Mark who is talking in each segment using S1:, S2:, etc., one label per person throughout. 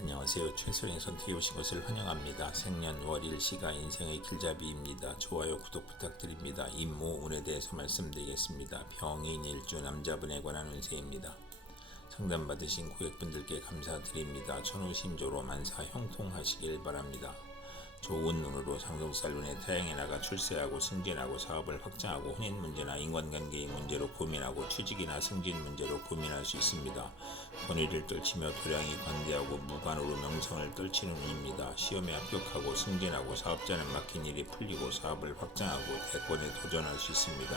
S1: 안녕하세요. 최소린 선택해 오신 것을 환영합니다. 생년 월일 시가 인생의 길잡이입니다. 좋아요, 구독 부탁드립니다. 임무 운에 대해서 말씀드리겠습니다. 병인 일주 남자분에 관한 운세입니다. 상담 받으신 고객분들께 감사드립니다. 천우심조로 만사 형통하시길 바랍니다. 좋은 눈으로 상승살 눈에 태양에 나가 출세하고 승진하고 사업을 확장하고 혼인 문제나 인간관계의 문제로 고민하고 취직이나 승진 문제로 고민할 수 있습니다. 권위를 떨치며 도량이 관대하고 무관으로 명성을 떨치는 운입니다. 시험에 합격하고 승진하고 사업자는 막힌 일이 풀리고 사업을 확장하고 대권에 도전할 수 있습니다.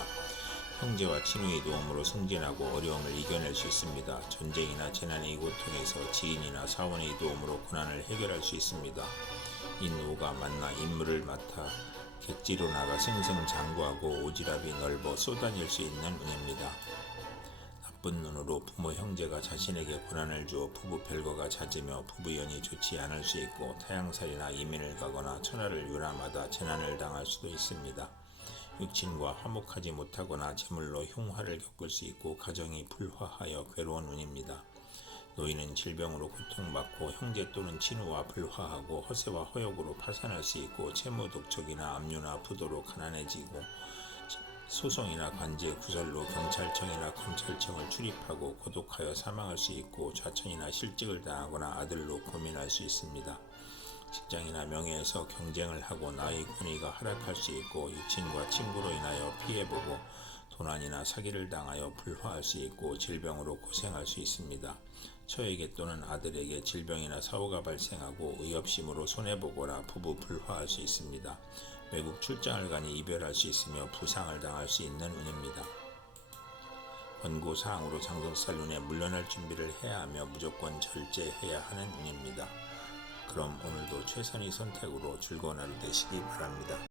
S1: 형제와 친구의 도움으로 승진하고 어려움을 이겨낼 수 있습니다. 전쟁이나 재난의 고통에서 지인이나 사원의 도움으로 고난을 해결할 수 있습니다. 인우가 만나 임무를 맡아 객지로 나가 승승장구하고 오지랖이 넓어 쏘다닐 수 있는 운입니다. 나쁜 눈으로 부모 형제가 자신에게 고난을 주어 부부 별거가 잦으며 부부연이 좋지 않을 수 있고 타양살이나 이민을 가거나 천하를 유람하다 재난을 당할 수도 있습니다. 육친과 화목하지 못하거나 재물로 흉화를 겪을 수 있고 가정이 불화하여 괴로운 운입니다. 노인은 질병으로 고통받고 형제 또는 친우와 불화하고 허세와 허욕으로 파산할 수 있고 채무 독촉이나 압류나 부도로 가난해지고 소송이나 관제 구설로 경찰청이나 검찰청을 출입하고 고독하여 사망할 수 있고 좌천이나 실직을 당하거나 아들로 고민할 수 있습니다. 직장이나 명예에서 경쟁을 하고 나의 권위가 하락할 수 있고 육친과 친구로 인하여 피해보고 도난이나 사기를 당하여 불화할 수 있고 질병으로 고생할 수 있습니다. 처에게 또는 아들에게 질병이나 사고가 발생하고 의협심으로 손해보거나 부부 불화할 수 있습니다. 외국 출장을 가니 이별할 수 있으며 부상을 당할 수 있는 운입니다. 권고사항으로 장성살 눈에 물러날 준비를 해야 하며 무조건 절제해야 하는 운입니다. 그럼 오늘도 최선의 선택으로 즐거운 하루 되시기 바랍니다.